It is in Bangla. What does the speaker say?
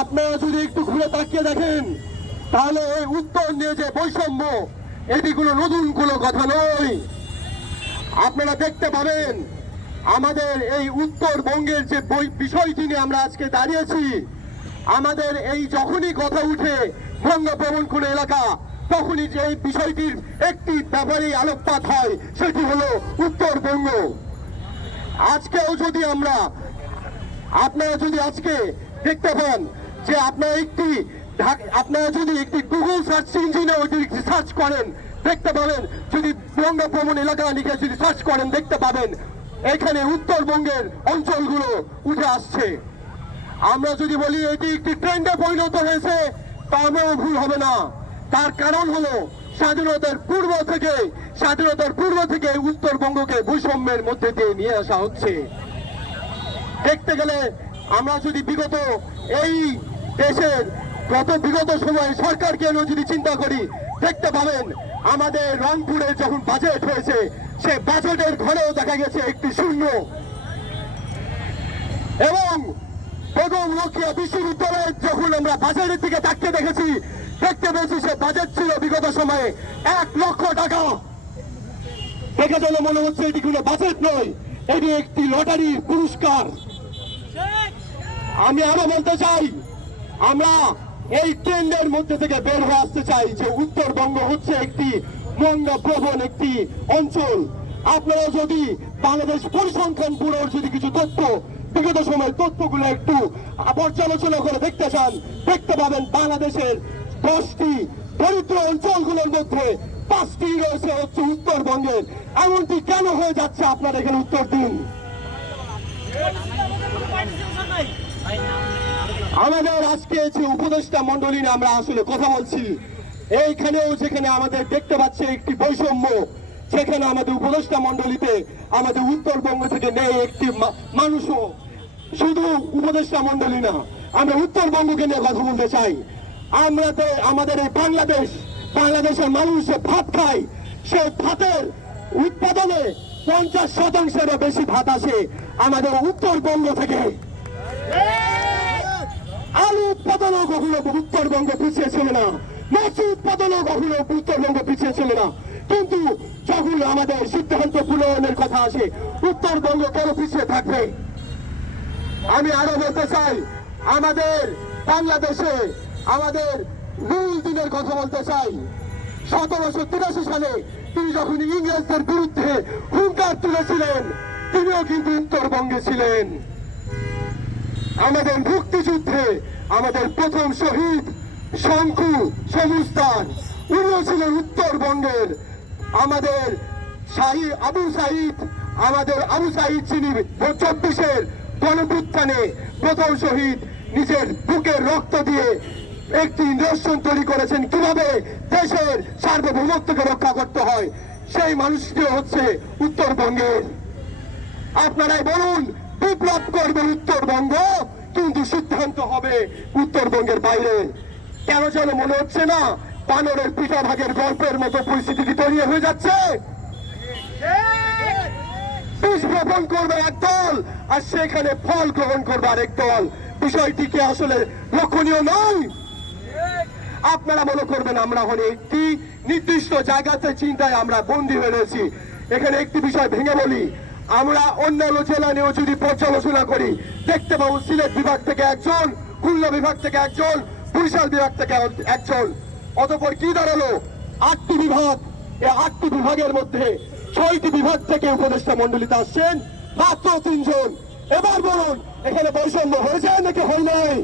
আপনারা যদি একটু ঘুরে তাকিয়ে দেখেন তাহলে এই উত্তর নিয়ে যে বৈষম্য, এটি কোনো নতুন কোনো কথা নয়। আপনারা দেখতে পাবেন আমাদের এই উত্তরবঙ্গের যে বিষয়টি নিয়ে আমরা আজকে দাঁড়িয়েছি, আমাদের এই যখনই কথা উঠে বঙ্গভবন কোন এলাকা, তখনই যে এই বিষয়টির একটি ব্যাপারেই আলোকপাত হয়, সেটি হলো উত্তরবঙ্গ। আজকেও যদি আপনারা যদি আজকে দেখতে পান যে আপনারা যদি একটি গুগল সার্চ ইঞ্জিনে সার্চ করেন, দেখতে পাবেন, যদি বঙ্গভবন এলাকা লিখে যদি সার্চ করেন, দেখতে পাবেন এখানে উত্তরবঙ্গের অঞ্চলগুলো উঠে আসছে। আমরা যদি বলি এটি একটি ট্রেন্ডে পরিণত হয়েছে, তাহলেও ভুল হবে না। তার কারণ হলো স্বাধীনতার পূর্ব থেকে উত্তরবঙ্গকে বৈষম্যের মধ্যে দিয়ে নিয়ে আসা হচ্ছে। দেখতে গেলে আমরা যদি বিগত এই দেশের বিগত সময়ে সরকারকে যদি চিন্তা করি, দেখতে পাবেন আমাদের রংপুরে যখন বাজেট হয়েছে, সে বাজেটের ঘরেও দেখা গেছে একটি শূন্য। এবং বেগম রোকেয়া বিশ্ববিদ্যালয়ের যখন আমরা বাজেটের দিকে তাকিয়ে দেখেছি, দেখতে পেয়েছি সে বাজেট ছিল বিগত সময়ে 1 লক্ষ টাকা। দেখে যেন মনে হচ্ছে এটি কোনো বাজেট নয়, এটি একটি লটারির পুরস্কার। আমি আরো বলতে চাই, আমরা এই ট্রেন্ডের মধ্যে থেকে বের হয়ে আসতে চাই যে উত্তরবঙ্গ হচ্ছে একটি মঙ্গলপ্রবণ একটি অঞ্চল। আপনারা যদি বাংলাদেশ পরিসংখ্যান ব্যুরোর যদি কিছু তথ্য, বিগত সময়ের তথ্যগুলো একটু পর্যালোচনা করে দেখতে চান, দেখতে পাবেন বাংলাদেশের 10টি দরিদ্র অঞ্চলগুলোর মধ্যে 5টি রয়েছে হচ্ছে উত্তরবঙ্গের। এমনটি কেন হয়ে যাচ্ছে আপনারা এখানে উত্তর দিন। আমাদের আজকে যে উপদেষ্টা মন্ডলী নিয়ে আমরা আসলে কথা বলছি, এইখানেও যেখানে আমাদের দেখতে পাচ্ছে একটি বৈষম্য, সেখানে আমাদের উপদেষ্টা মন্ডলীতে আমাদের উত্তরবঙ্গ থেকে নেই একটি মানুষও। শুধু উপদেষ্টা মন্ডলী না, আমরা উত্তরবঙ্গকে নিয়ে কথা বলতে চাই। আমাদের এই বাংলাদেশের মানুষ যে ভাত খায়, সেই ভাতের উৎপাদনে 50%-এরও বেশি ভাত আসে আমাদের উত্তরবঙ্গ থেকে। আলু উৎপাদনও কখনো উত্তরবঙ্গ পিছিয়ে ছিল না, মাছ উৎপাদনও কখনো উত্তরবঙ্গ পিছিয়ে ছিল না। কিন্তু যখন আমাদের সিদ্ধান্ত প্রণয়নের কথা আসে, উত্তরবঙ্গ কেন পিছিয়ে থাকবে? আমি আরো বলতে চাই, আমাদের বাংলাদেশে আমাদের মূল দিনের কথা বলতে চাই। 1783 সালে তিনি যখন ইংরেজদের বিরুদ্ধে হুঙ্কার তুলেছিলেন, তিনিও কিন্তু উত্তরবঙ্গে ছিলেন। আমাদের মুক্তিযুদ্ধে আমাদের প্রথম শহীদ শঙ্কু সমুস্তান, উনিও ছিলেন উত্তরবঙ্গের। আমাদের আবু সাইদ যিনি 24-এর গণপুত্থানে প্রথম শহীদ, নিজের বুকের রক্ত দিয়ে একটি নিদর্শন তৈরি করেছেন কিভাবে দেশের সার্বভৌমত্বকে রক্ষা করতে হয়, সেই মানুষটিও হচ্ছে উত্তরবঙ্গের। আপনারাই বলুন, বিপ্লব করবে উত্তরবঙ্গ, কিন্তু সিদ্ধান্ত হবে উত্তরবঙ্গের বাইরে। কেন যেন মনে হচ্ছে না বানরের পিঠা ভাগের গল্পের মতো পরিস্থিতি তৈরি হয়ে যাচ্ছে। বীজ বপন করবে এক দল, আর সেখানে ফল গ্রহণ করবে আরেক দল। বিষয়টি কি আসলে লক্ষণীয় নয়? আপনারা মনে করবেন আমরা হলে একটি নির্দিষ্ট জায়গাতে চিন্তায় আমরা বন্দী হয়ে রয়েছি। এখানে একটি বিষয় ভেঙে বলি, আমরা অন্যান্য জেলা নিয়েও যদি পর্যালোচনা করি, দেখতে পাবো সিলেট বিভাগ থেকে একজন, খুলনা বিভাগ থেকে একজন, বরিশাল বিভাগ থেকে একজন। অতঃপর কি দাঁড়ালো? 8টি বিভাগ। এই 8টি বিভাগের মধ্যে 6টি বিভাগ থেকে উপদেষ্টা মন্ডলীতে আসছেন মাত্র 3 জন। এবার বলুন, এখানে বৈষম্য হয়েছে নাকি হয় নাই?